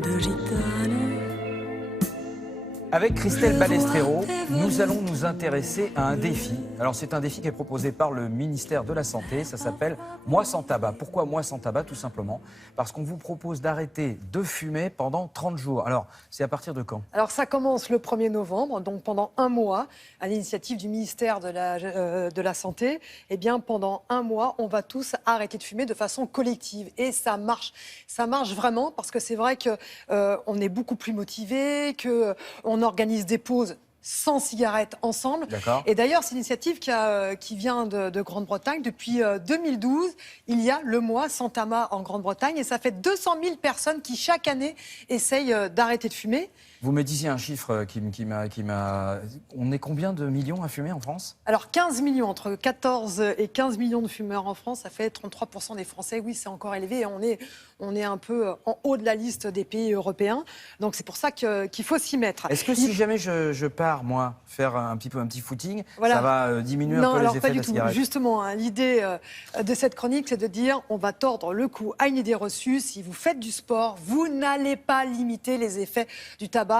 de gitane. Avec Christelle Balestrero, nous allons nous intéresser à un défi. Alors c'est un défi qui est proposé par le ministère de la Santé, ça s'appelle Moi sans tabac. Pourquoi Moi sans tabac? Tout simplement parce qu'on vous propose d'arrêter de fumer pendant 30 jours. Alors c'est à partir de quand? Alors ça commence le 1er novembre, donc pendant un mois, à l'initiative du ministère de la Santé. Eh bien pendant un mois, on va tous arrêter de fumer de façon collective. Et ça marche vraiment parce que c'est vrai qu'on est beaucoup plus motivés, qu'on organise des pauses sans cigarettes ensemble. Et d'ailleurs, c'est une initiative qui vient de Grande-Bretagne. Depuis 2012, il y a le mois sans tabac en Grande-Bretagne et ça fait 200 000 personnes qui, chaque année, essayent d'arrêter de fumer. Vous me disiez un chiffre qui m'a... On est combien de millions à fumer en France? Alors 15 millions, entre 14 et 15 millions de fumeurs en France, ça fait 33% des Français. Oui, c'est encore élevé. On est un peu en haut de la liste des pays européens. Donc c'est pour ça qu'il faut s'y mettre. Est-ce que si jamais je pars, moi, faire un petit footing, voilà, ça va diminuer un peu les effets de la cigarette? Non, alors pas du tout. Justement, hein, l'idée de cette chronique, c'est de dire on va tordre le cou à une idée reçue. Si vous faites du sport, vous n'allez pas limiter les effets du tabac.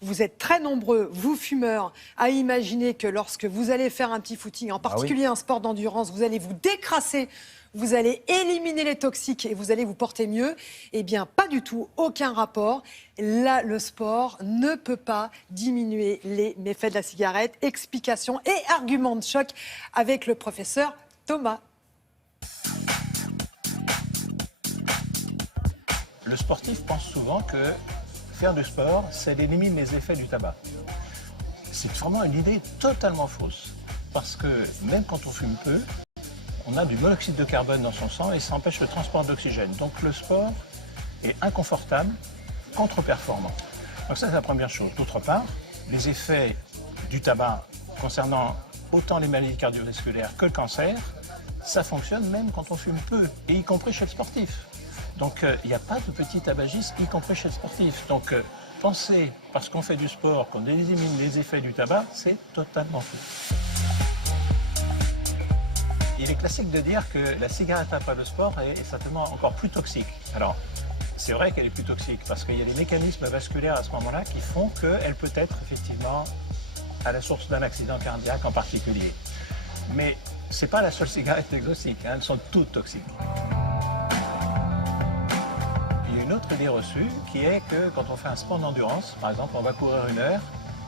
Vous êtes très nombreux, vous fumeurs, à imaginer que lorsque vous allez faire un petit footing, en particulier un sport d'endurance, vous allez vous décrasser, vous allez éliminer les toxiques et vous allez vous porter mieux. Eh bien, pas du tout, aucun rapport. Là, le sport ne peut pas diminuer les méfaits de la cigarette. Explication et argument de choc avec le professeur Thomas. Le sportif pense souvent que faire du sport, ça élimine les effets du tabac. C'est vraiment une idée totalement fausse. Parce que même quand on fume peu, on a du monoxyde de carbone dans son sang et ça empêche le transport d'oxygène. Donc le sport est inconfortable, contre-performant. Donc ça, c'est la première chose. D'autre part, les effets du tabac concernant autant les maladies cardiovasculaires que le cancer, ça fonctionne même quand on fume peu, et y compris chez le sportif. Donc il n'y a pas de petit tabagisme, y compris chez le sportif. Donc penser, parce qu'on fait du sport, qu'on élimine les effets du tabac, c'est totalement faux. Il est classique de dire que la cigarette après le sport est certainement encore plus toxique. Alors, c'est vrai qu'elle est plus toxique, parce qu'il y a des mécanismes vasculaires à ce moment-là qui font qu'elle peut être effectivement à la source d'un accident cardiaque en particulier. Mais ce n'est pas la seule cigarette toxique, hein, elles sont toutes toxiques. Une autre idée reçue qui est que quand on fait un sport d'endurance, par exemple on va courir 1 heure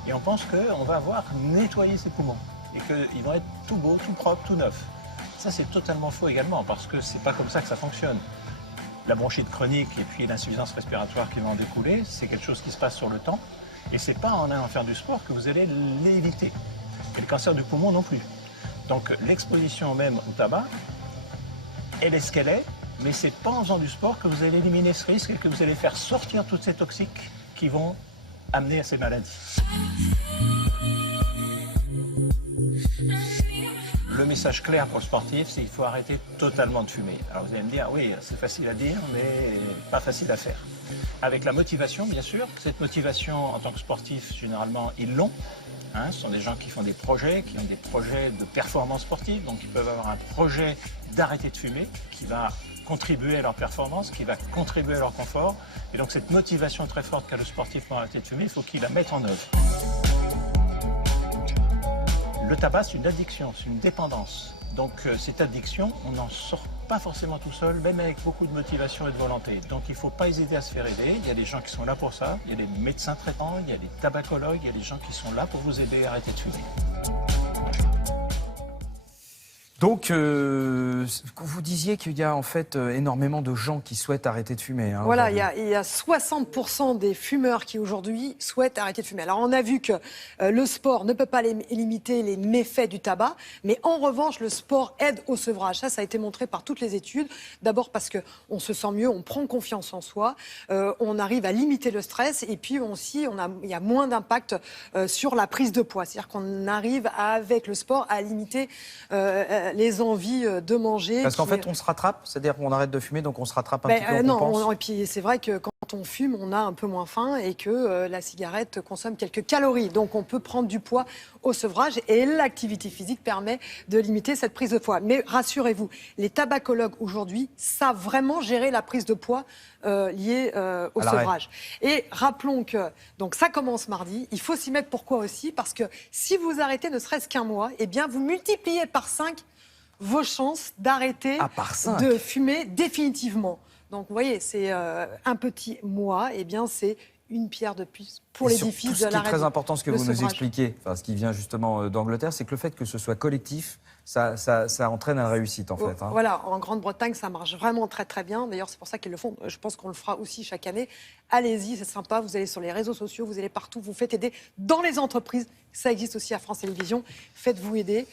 et on pense qu'on va avoir nettoyé ses poumons et qu'ils vont être tout beaux, tout propres, tout neufs. Ça c'est totalement faux également parce que c'est pas comme ça que ça fonctionne. La bronchite chronique et puis l'insuffisance respiratoire qui va en découler, c'est quelque chose qui se passe sur le temps et c'est pas en allant faire du sport que vous allez l'éviter. Et le cancer du poumon non plus. Donc l'exposition même au tabac, elle est ce qu'elle est. Mais c'est pas en faisant du sport que vous allez éliminer ce risque et que vous allez faire sortir toutes ces toxiques qui vont amener à ces maladies. Le message clair pour le sportif, c'est qu'il faut arrêter totalement de fumer. Alors vous allez me dire, oui, c'est facile à dire, mais pas facile à faire. Avec la motivation, bien sûr. Cette motivation, en tant que sportif, généralement, ils l'ont. Hein, ce sont des gens qui font des projets, qui ont des projets de performance sportive, donc ils peuvent avoir un projet d'arrêter de fumer qui va contribuer à leur performance, qui va contribuer à leur confort. Et donc cette motivation très forte qu'a le sportif pour arrêter de fumer, il faut qu'il la mette en œuvre. Le tabac, c'est une addiction, c'est une dépendance. Donc cette addiction, on n'en sort pas forcément tout seul, même avec beaucoup de motivation et de volonté. Donc il ne faut pas hésiter à se faire aider. Il y a des gens qui sont là pour ça. Il y a des médecins traitants, il y a des tabacologues, il y a des gens qui sont là pour vous aider à arrêter de fumer. Donc, vous disiez qu'il y a en fait énormément de gens qui souhaitent arrêter de fumer. Hein, voilà, il y a 60% des fumeurs qui aujourd'hui souhaitent arrêter de fumer. Alors on a vu que le sport ne peut pas limiter les méfaits du tabac, mais en revanche le sport aide au sevrage. Ça a été montré par toutes les études. D'abord parce qu'on se sent mieux, on prend confiance en soi, on arrive à limiter le stress et puis aussi il y a moins d'impact sur la prise de poids. C'est-à-dire qu'on arrive avec le sport à limiter les envies de manger. Parce qu'en fait, on se rattrape, c'est-à-dire qu'on arrête de fumer, donc on se rattrape un petit peu, on compense. Non, et puis c'est vrai que quand Quand on fume, on a un peu moins faim et que la cigarette consomme quelques calories. Donc on peut prendre du poids au sevrage et l'activité physique permet de limiter cette prise de poids. Mais rassurez-vous, les tabacologues aujourd'hui savent vraiment gérer la prise de poids liée au sevrage. Et rappelons que donc ça commence mardi. Il faut s'y mettre. Pourquoi aussi? Parce que si vous arrêtez ne serait-ce qu'un mois, eh bien vous multipliez par 5 vos chances d'arrêter de fumer définitivement. Donc, vous voyez, c'est un petit mois, eh bien, c'est une pierre de plus pour l'édifice de l'arrêt. Ce qui est très important, ce que vous nous expliquez, enfin, ce qui vient justement d'Angleterre, c'est que le fait que ce soit collectif, ça entraîne la réussite, en fait. Hein. Voilà, en Grande-Bretagne, ça marche vraiment très, très bien. D'ailleurs, c'est pour ça qu'ils le font. Je pense qu'on le fera aussi chaque année. Allez-y, c'est sympa. Vous allez sur les réseaux sociaux, vous allez partout, vous faites aider dans les entreprises. Ça existe aussi à France Télévisions. Faites-vous aider.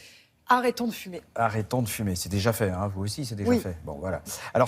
Arrêtons de fumer. Arrêtons de fumer. C'est déjà fait, hein. Vous aussi, c'est déjà fait. Bon, voilà. Alors,